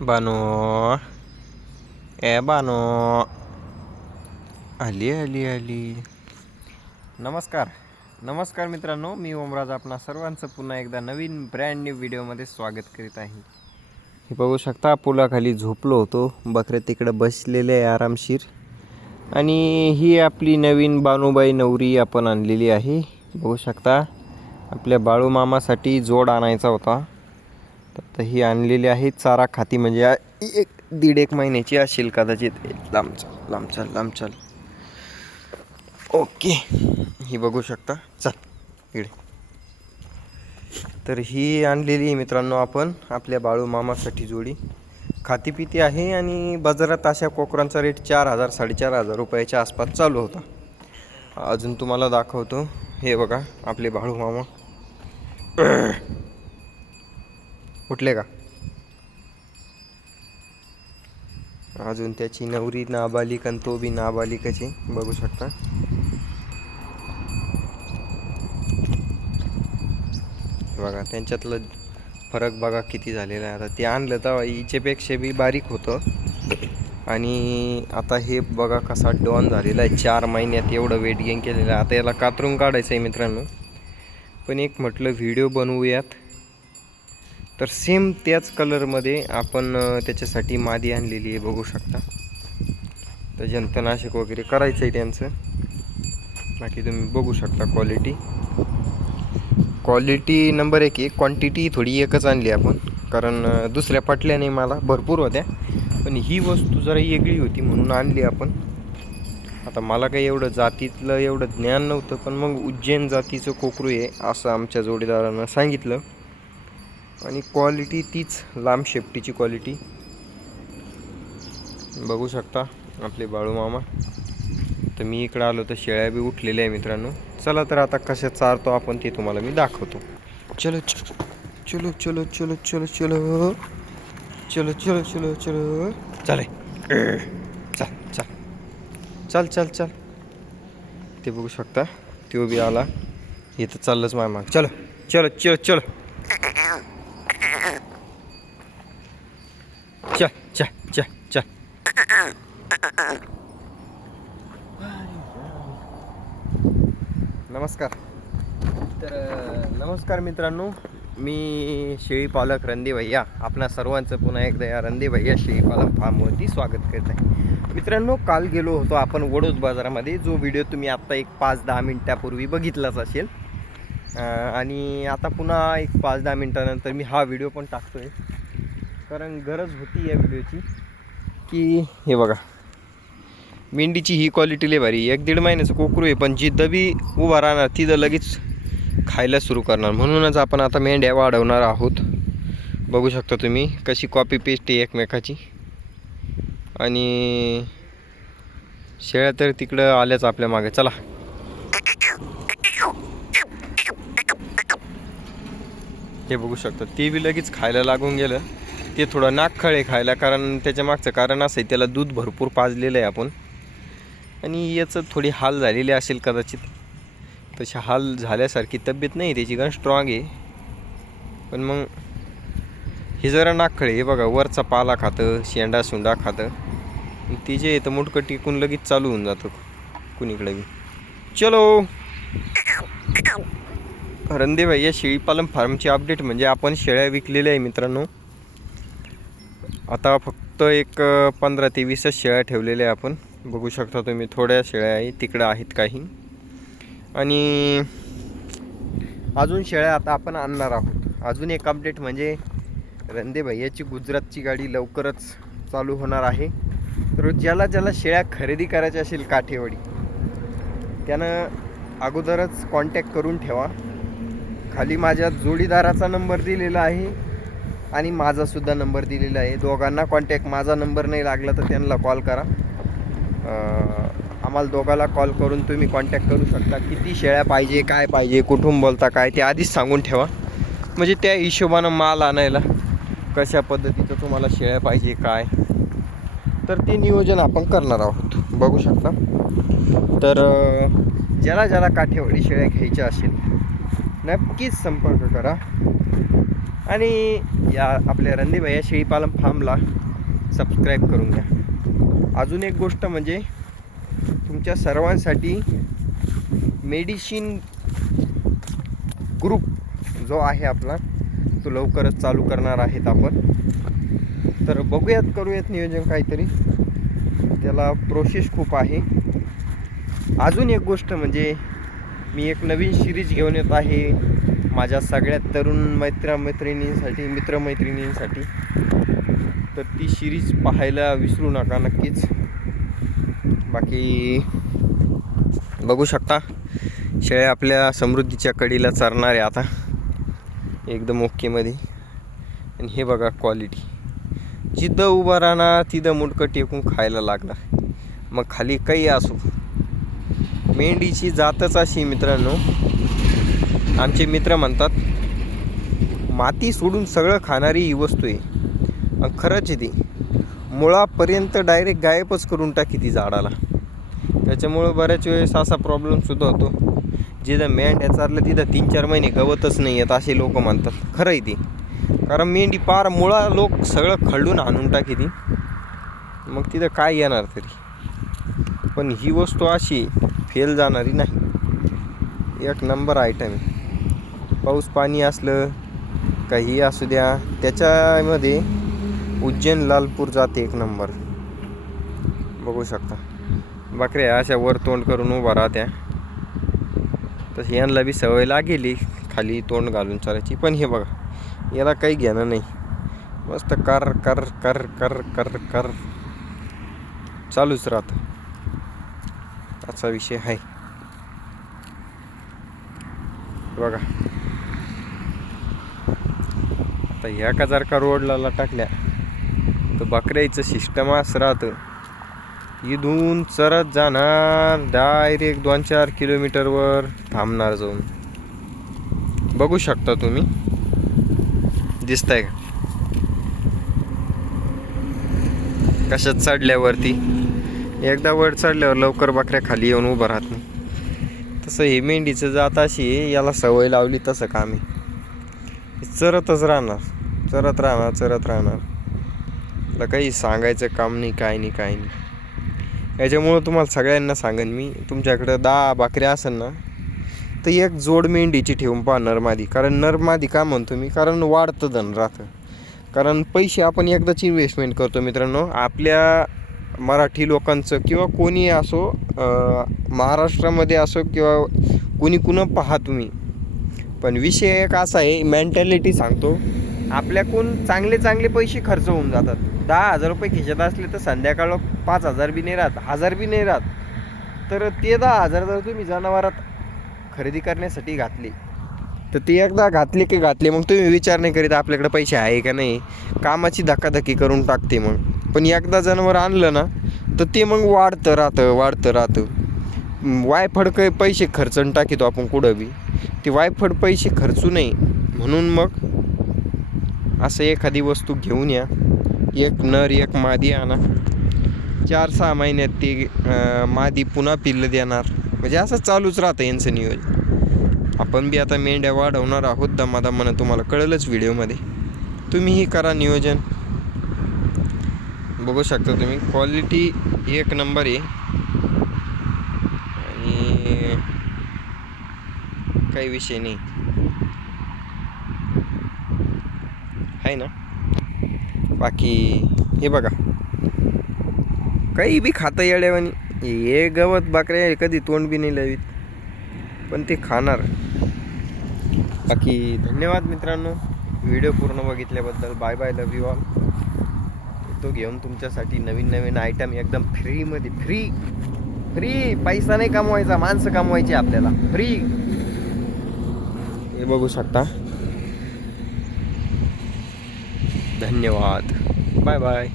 बानो ए बानो आली आली आली नमस्कार नमस्कार मित्रांनो. मी ओमराज आपणा सर्वांचं पुन्हा एकदा नवीन ब्रँड न्यू व्हिडिओमध्ये स्वागत करीत आहे. हे बघू शकता पुलाखाली झोपलो होतो. बकऱ्या तिकडं बसलेले आहे आरामशीर. आणि ही आपली नवीन बानूबाई नवरी आपण आणलेली आहे. बघू शकता आपल्या बाळू मामासाठी जोड आणायचा होता. तर ही आणलेली आहे चारा खाती म्हणजे एक दीड एक महिन्याची असेल कदाचित. लांब चल लांब चल लांब चल. ओके. ही बघू शकता. चल इकडे. तर ही आणलेली मित्रांनो आपण आपल्या बाळू मामासाठी जोडी. खाती पिती आहे आणि बाजारात अशा कोकरांचा रेट चार हजार साडेचार हजार रुपयाच्या आसपास चालू होता. अजून तुम्हाला दाखवतो. हे बघा आपले बाळू मामा. उठले का? अजून त्याची नवरी नाबालिक आणि तो बी नाबालिकाची बघू शकता. बघा त्यांच्यातलं फरक बघा किती झालेला आहे. आता ते आणलं तर हिच्यापेक्षा बी बारीक होतं. आणि आता हे बघा कसा डॉन झालेला आहे. चार महिन्यात एवढं वेट गेन केलेलं आहे. आता याला कातरून काढायचं आहे मित्रांनो. पण एक म्हटलं व्हिडिओ बनवूयात. तर सेम त्याच कलरमध्ये आपण त्याच्यासाठी मादी आणलेली आहे बघू शकता. तर जंतनाशक वगैरे करायचं आहे त्यांचं. बाकी तुम्ही बघू शकता क्वालिटी क्वालिटी नंबर एक आहे क्वांटिटी थोडी एकच आणली आपण. कारण दुसऱ्या पटल्या नाही मला भरपूर होत्या. पण ही वस्तू जरा वेगळी होती म्हणून आणली आपण. आता मला काही एवढं जातीतलं एवढं ज्ञान नव्हतं पण मग उज्जैन जातीचं कोकरू आहे असं आमच्या जोडीदारानं सांगितलं. आणि क्वालिटी तीच लांब शेपटीची क्वालिटी बघू शकता आपले बाळू मामा तर मी इकडं आलो तर शेळ्या बी उठलेल्या आहे मित्रांनो चला तर आता कशा चारतो आपण ते तुम्हाला मी दाखवतो चलो चलो चलो चलो चलो चलो चलो चलो चलो चलो चलो चाले चल चल चल चल चल ते बघू शकता तो बी आला इथं चाललंच माझ्या माग चलो चलो चलो चलो चल चल चल नमस्कार. तर नमस्कार मित्रांनो. मी शेळी पालक भैया. आपणा सर्वांचं पुन्हा एकदा या रंदी भैया शेळी पालक फार्मवरती स्वागत करत आहे. मित्रांनो काल गेलो होतो आपण वडोद बाजारामध्ये. जो व्हिडिओ तुम्ही आत्ता एक पाच दहा मिनटापूर्वी बघितलाच असेल. आणि आता पुन्हा एक पाच दहा मिनटानंतर मी हा व्हिडिओ पण टाकतो आहे कारण गरज होती या व्हिडिओची. की हे बघा. मेंढीची ही क्वालिटी लय भारी एक दीड महिन्याचं कोकरू आहे पण जी दबी उभा राहणार तिथं लगेच खायला सुरू करणार. म्हणूनच आपण आता मेंढ्या वाढवणार आहोत. बघू शकता तुम्ही कशी कॉपी पेस्ट आहे एकमेकाची. आणि शेळ्या तर तिकडं आल्याच आपल्या मागे. चला. हे बघू शकता ते बी लगेच खायला लागून गेलं. ते थोडं नाक खळे खायला कारण त्याच्या मागचं कारण असं आहे त्याला दूध भरपूर पाजलेलं आहे आपण. आणि याचं थोडी हाल झालेली असेल कदाचित. तशी हाल झाल्यासारखी तब्येत नाही त्याची कारण स्ट्रॉंग आहे. पण मग हे जरा नाकखळे हे बघा वरचा पाला खातं शेंडा सुंडा खातं. आणि ते जे येतं मोठकं टिकून लगेच चालू होऊन जातं कुणीकडे बी. चलो. रंदे या शेळीपालन फार्मची अपडेट म्हणजे आपण शेळ्या विकलेल्या आहे मित्रांनो. आता फक्त एक पंधरा ते वीसच शेळ्या ठेवलेल्या आहे आपण. बघू शकता तुम्ही थोड्या शेळ्या आहे तिकडं आहेत काही. आणि अजून शेळ्या आता आपण आणणार आहोत. अजून एक अपडेट म्हणजे रंदे भैयाची गुजरातची गाडी लवकरच चालू होणार आहे. तर ज्याला ज्याला शेळ्या खरेदी करायच्या असेल काठेवाडी त्यानं अगोदरच कॉन्टॅक्ट करून ठेवा. खाली माझ्या जोडीदाराचा नंबर दिलेला आहे आणि माझासुद्धा नंबर दिलेला आहे. दोघांना कॉन्टॅक्ट माझा नंबर नाही लागला तर त्यांना कॉल करा. आम्हाला दोघाला कॉल करून तुम्ही कॉन्टॅक्ट करू शकता. किती शेळ्या पाहिजे काय पाहिजे कुठून बोलता काय ते आधीच सांगून ठेवा. म्हणजे त्या हिशोबानं माल आणायला कशा पद्धतीचं तुम्हाला शेळ्या पाहिजे काय? तर ते नियोजन आपण करणार आहोत. बघू शकता. तर ज्याला ज्याला काठेवाडी शेळ्या घ्यायच्या असेल नक्कीच संपर्क करा. आणि या आपल्या रणदीभाई या शेळीपालन फार्मला सबस्क्राईब करून घ्या. अजून एक गोष्ट म्हणजे तुमच्या सर्वांसाठी मेडिसिन ग्रुप जो आहे आपला तो लवकरच चालू करणार आहेत आपण. तर बघूयात करूयात नियोजन काहीतरी. त्याला प्रोसेस खूप आहे. अजून एक गोष्ट म्हणजे मी एक नवीन सिरीज घेऊन येत आहे माझ्या सगळ्या तरुण मैत्रमैत्रिणींसाठी मित्रमैत्रिणींसाठी. तर ती सिरीज पाहायला विसरू नका नक्कीच. बाकी बघू शकता. शेळ्या आपल्या समृद्धीच्या कडीला चरणार आहे आता. एकदम ओकेमध्ये आणि हे बघा क्वालिटी जिथं उभं राहणार तिथं मुंडकं टेकून खायला लागणार. मग खाली काही असो. मेंढीची जातच अशी मित्रांनो. आमचे मित्र म्हणतात माती सोडून सगळं खाणारी ही वस्तू आहे. खरंच आहे ती. मुळापर्यंत डायरेक्ट गायबच करून टाकी ती झाडाला. त्याच्यामुळं बऱ्याच वेळेस असा प्रॉब्लेमसुद्धा होतो. जिथं मेंढ्या चारलं तिथं तीन चार महिने गवतच नाही येत असे लोक मानतात खरं आहे ती. कारण मेंढी पार मुळा लोक सगळं खळून आणून टाकी ती. मग तिथं काय येणार तरी. पण ही वस्तू अशी फेल जाणारी नाही. एक नंबर आयटम आहे. पाऊस पाणी असलं काही असू द्या त्याच्यामध्ये उज्जैन लालपूर जाते एक नंबर. बघू शकता. बकऱ्या अशा वर तोंड करून उभा राहत्या. तसं यांना बी सवय लागेली खाली तोंड घालून चालायची पण हे बघा याला काही घेणं नाही. मस्त कर कर कर कर कर कर. चालूच राहतं. असा विषय आहे. बघा. आता ह्या का जर का रोडला टाकल्या तर बकऱ्याचं सिस्टम असं राहतं. इथून चरत जाणार डायरेक्ट दोन चार किलोमीटरवर थांबणार जाऊन. बघू शकता तुम्ही. दिसतंय का? कशात चढल्यावरती एकदा वर चढल्यावर लवकर बकऱ्या खाली येऊन उभं राहत नाही. तसं हे मेंढीचं जात अशी याला सवय लावली तसं काम. आहे चरतच राहणार. चरत राहणार चरत राहणार. त्याला काही सांगायचं काम नाही काय नाही काय नाही. याच्यामुळं तुम्हाला सगळ्यांना सांगेन मी तुमच्याकडं दहा बाकऱ्या असेल ना तर एक जोड मेंढीची ठेवून पहा नरमादी. कारण नरमादी का म्हणतो मी? कारण वाढतं धन राहतं. कारण पैसे आपण एकदाच इन्व्हेस्टमेंट करतो मित्रांनो. आपल्या मराठी लोकांचं किंवा कोणी असो महाराष्ट्रामध्ये असो किंवा कोणी कुणं पहा तुम्ही. पण विषय एक असा आहे मेंटॅलिटी सांगतो. आपल्याकडून चांगले चांगले पैसे खर्च होऊन जातात. दहा हजार रुपये खिशात असले तर संध्याकाळ पाच हजार बी नाही राहत हजार बी नाही राहत. तर ते दहा हजार जर तुम्ही जनावरात खरेदी करण्यासाठी घातले तर ते एकदा घातले की घातले मग तुम्ही विचार नाही करीत आपल्याकडे पैसे आहे का नाही. कामाची धक्काधक्की करून टाकते मग. पण एकदा जनावर आणलं ना तर ते मग वाढतं राहतं वाढतं राहतं. वायफड काही पैसे खर्चून टाकतो आपण कुठं बी. ते वायफड पैसे खर्चू नये. म्हणून मग असं एखादी वस्तू घेऊन या. एक नर एक मादी आणा. चार सहा महिन्यात ती मादी पुन्हा पिल्लं देणार. म्हणजे असं चालूच राहतं यांचं नियोजन. आपण बी आता मेंढ्या वाढवणार आहोत दमादमानं तुम्हाला कळलंच व्हिडिओमध्ये. तुम्हीही करा नियोजन. बघू शकता तुम्ही क्वालिटी एक नंबर आहे. आणि काही विषय नाही. आहे ना. बाकी हे बघा. काही बी खाता येड्यावानी. हे गवत बाकऱ्या कधी तोंड बी नाही लावीत. पण ते खाणार. बाकी धन्यवाद मित्रांनो. व्हिडिओ पूर्ण बघितल्याबद्दल bye bye love you all तो घेऊन तुमच्यासाठी नवीन नवीन आयटम एकदम फ्रीमध्ये फ्री फ्री पैसा नाही कमवायचा माणसं कमवायची आपल्याला. फ्री हे बघू शकता. धन्यवाद. Bye bye.